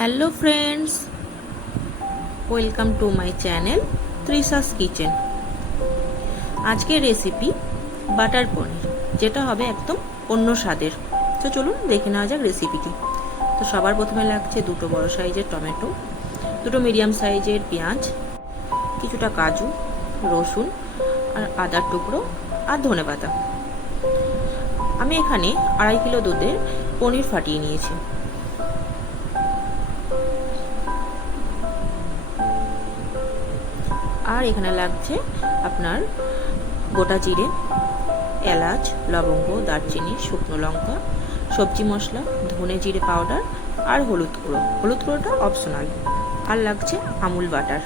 Hello friends, welcome to my channel Trisha's kitchen. আজকের recipe butter paneer, যেটা হবে একদম অন্য স্বাদের। তো চলুন দেখে নেওয়া যাক রেসিপিটি। তো সবার প্রথমে লাগছে দুটো বড় সাইজের টমেটো, দুটো মিডিয়াম সাইজের পেঁয়াজ, কিছুটা কাজু, রসুন আর আদার টুকরো আর ধনেপাতা। আমি এখানে 2.5 কিলো দুধের পনির ফাটিয়ে নিয়েছি। আর এখানে লাগছে আপনার গোটা জিরে, এলাচ, লবঙ্গ, দারচিনি, শুকনো লঙ্কা, সবজি মশলা, ধনে জিরে পাউডার আর হলুদ গুঁড়ো। হলুদ গুঁড়োটা অপশনাল। আর লাগছে আমুল বাটার।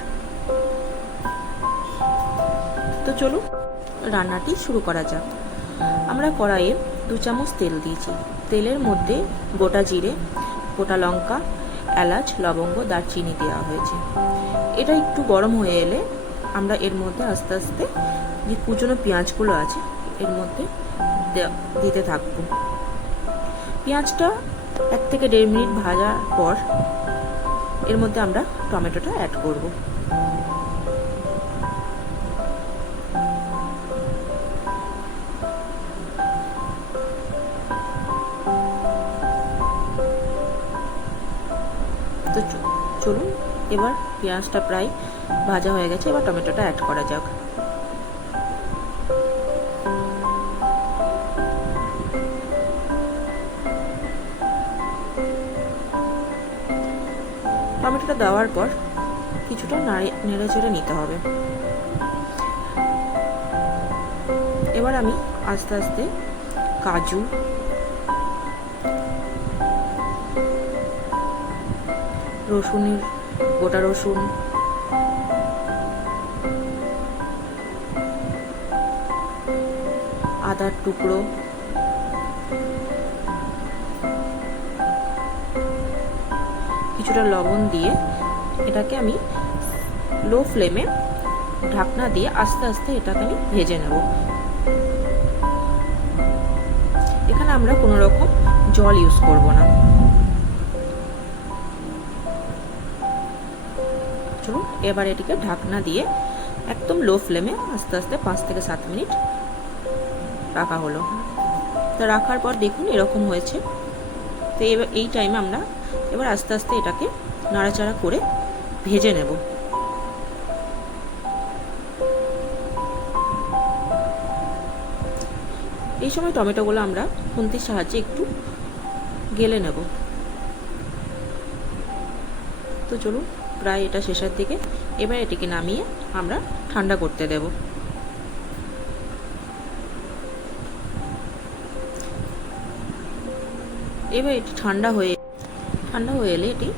তো চলুন রান্নাটি শুরু করা যাক। আমরা কড়াইয়ে 2 চামচ তেল দিয়েছি। তেলের মধ্যে গোটা জিরে, গোটা লঙ্কা, এলাচ, লবঙ্গ, দারচিনি দেওয়া হয়েছে। এটা একটু গরম হয়ে এলে আমরা এর মধ্যে আস্তে আস্তে যে কুচনো পেঁয়াজগুলো আছে এর মধ্যে দিতে থাকবো। পেঁয়াজটা 1 থেকে 1.5 মিনিট ভাজার পর এর মধ্যে আমরা টমেটোটা অ্যাড করব। তো চলুন, এবার পেঁয়াজটা প্রায় ভাজা হয়ে গেছে। এবার টমেটোটা অ্যাড করা যাক। টমেটোটা দেওয়ার পর কিছুটা নেড়ে চেড়ে নিতে হবে। এবার আমি আস্তে আস্তে কাজু, রসুনের গোটা রসুন, আদার টুকরো, কিছুটা লবণ দিয়ে এটাকে আমি লো ফ্লেমে ঢাকনা দিয়ে আস্তে আস্তে এটাকে আমি ভেজে নেব। এখানে আমরা কোনো রকম জল ইউজ করব না। চলুন এবার এটিকে ঢাকনা দিয়ে একদম লো ফ্লেমে আস্তে আস্তে 5 থেকে 7 মিনিট রাখা হলো। তো রাখার পর দেখুন এরকম হয়েছে। তো এবার এই টাইমে আমরা এবার আস্তে আস্তে এটাকে নাড়াচাড়া করে ভেজে নেব। এই সময় টমেটোগুলো আমরা খুন্তির সাহায্যে একটু গেলে নেব। তো চলুন, প্রায় এটা শেষের দিকে। এবার এটিকে নামিয়ে আমরা ঠান্ডা করতে দেব। এবার এটি ঠান্ডা হয়ে এলে এটি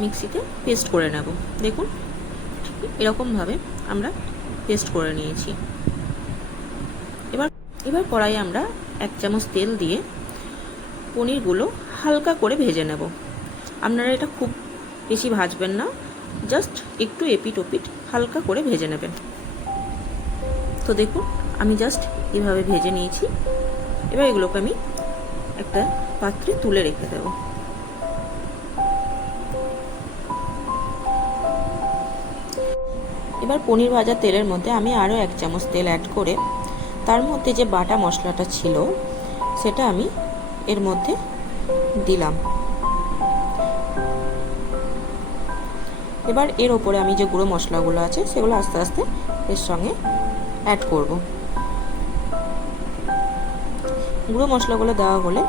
মিক্সিতে পেস্ট করে নেব। দেখুন এরকমভাবে আমরা পেস্ট করে নিয়েছি। এবার কড়াইয়ে আমরা 1 চামচ তেল দিয়ে পনিরগুলো হালকা করে ভেজে নেব। আপনারা এটা খুব বেশি ভাজবেন না, জাস্ট একটু এপিট ওপিট হালকা করে ভেজে নেবেন। তো দেখুন আমি জাস্ট এভাবে ভেজে নিয়েছি। এবার এগুলোকে আমি একটা পাত্রে তুলে রেখে দেব। এবার পনির ভাজা তেলের মধ্যে আমি আরও 1 চামচ তেল অ্যাড করে তার মধ্যে যে বাটা মশলাটা ছিল সেটা আমি এর মধ্যে দিলাম। এবার এর ওপরে আমি যে গুঁড়ো মশলাগুলো আছে সেগুলো আস্তে আস্তে এর সঙ্গে অ্যাড করব। গুঁড়ো মশলাগুলো দেওয়া হলে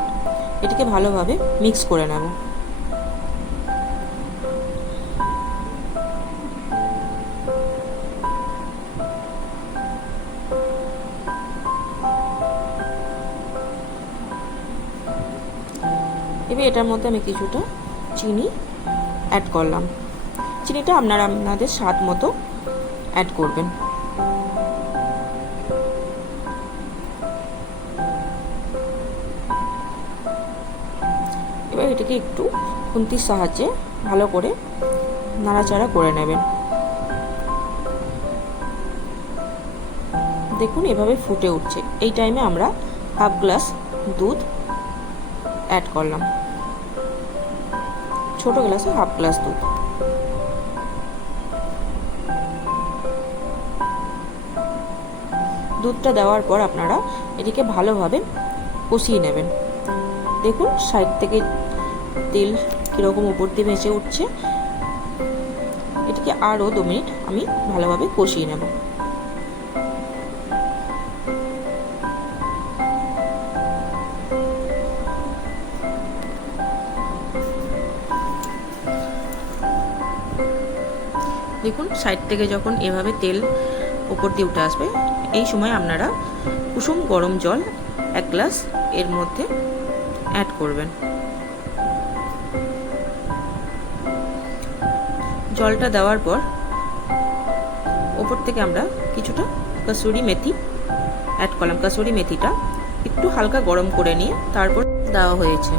এটিকে ভালোভাবে মিক্স করে নেব। এবার এটার মধ্যে আমি কিছুটা চিনি অ্যাড করলাম। চিনিটা আপনারা আপনাদের স্বাদ মতো অ্যাড করবেন। এবার এটাকে একটু খুন্তির সাহায্যে ভালো করে নাড়াচাড়া করে নেবেন। দেখুন এভাবে ফুটে উঠছে। এই টাইমে আমরা 1/2 গ্লাস দুধ অ্যাড করলাম। ছোট গ্লাসে হাফ গ্লাস দুধ। দুধটা দেওয়ার পর আপনারা এটিকে ভালোভাবে কষিয়ে নেবেন। দেখুন সাইড থেকে তেল কীরকম উপর দিয়ে ভেসে উঠছে। এটিকে আরও 2 মিনিট আমি ভালোভাবে কষিয়ে নেব। দেখুন সাইড থেকে যখন এভাবে তেল উপর দিয়ে উঠে আসবে, এই সময় আপনারা কুসুম গরম জল 1 গ্লাস এর মধ্যে অ্যাড করবেন। জলটা দেওয়ার পর ওপর থেকে আমরা কিছুটা কাসুরি মেথি অ্যাড করলাম। কাসুরি মেথিটা একটু হালকা গরম করে নিয়ে তারপর দেওয়া হয়েছে।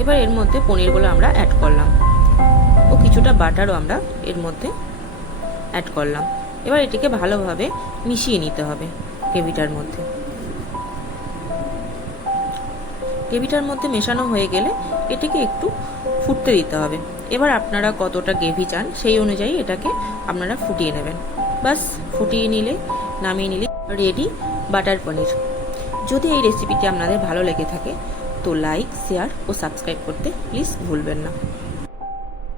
এবার এর মধ্যে পনিরগুলো আমরা অ্যাড করলাম ও কিছুটা বাটারও আমরা এর মধ্যে অ্যাড করলাম। এবার এটিকে ভালোভাবে মিশিয়ে নিতে হবে গ্রেভিটার মধ্যে। গ্রেভিটার মধ্যে মেশানো হয়ে গেলে এটিকে একটু ফুটতে দিতে হবে। এবার আপনারা কতটা গ্রেভি চান সেই অনুযায়ী এটাকে আপনারা ফুটিয়ে নেবেন। বাস ফুটিয়ে নিলে নামিয়ে নিলে রেডি বাটার পনির। যদি এই রেসিপিটি আপনাদের ভালো লেগে থাকে তো লাইক, শেয়ার ও সাবস্ক্রাইব করতে প্লিজ ভুলবেন না।